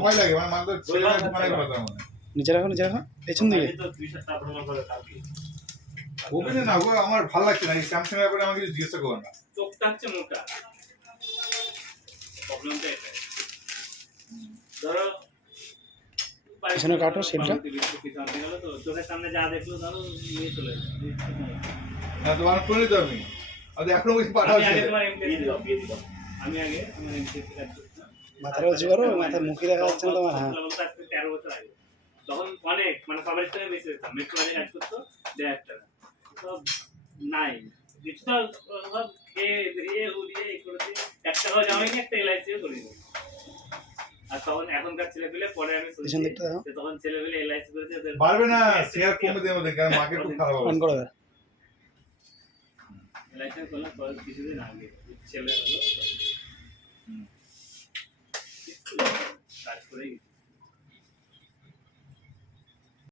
ভয় লাগে মানে মাল তো ছেলে মানে কথা মানে নিচে রাখো পেছন দিকে ওখানে না গো আমার ভালো লাগছে না এই স্যামসাং এর ব্যাপারে আমাকে কিছু জিজ্ঞাসা করো না চোখটা হচ্ছে মোটা প্রবলেমটা এটাই ধরো পিছনে কাটো সেটটা চোখের সামনে যা দেখলো ধরো নিয়ে চলে না তোমার করে দিতে আমি আর এখনো কিছু পাঠাচ্ছি আমি আগে আমার এমপিএসসি কাজ করতাম মাথাটা উঁচু করো মাথায় মুখে দেখা যাচ্ছে না তোমার হ্যাঁ 13 বছর আগে তখন অনেক মানে সবার থেকে বেশি হতাম মেট্রোলে কাজ করতো 1.5 টাকা সব নাই কিছু তো সব খেয়ে দিয়ে উড়িয়ে করে দিয়ে 1 টাকাও জমা নিয়ে একটা এলআইসিও করে দিই আর তখন এখনকার ছেলেপিলে পরে আমি পিছন দিকটা দেখো তখন ছেলেপিলে এলআইসি করেছে ওদের পারবে না শেয়ার কমে দেবে ওদের কারণ মাকে খুব খারাপ অন হবে করে দাও এলআইসি করলাম কিছুদিন আগে ছেলে হলো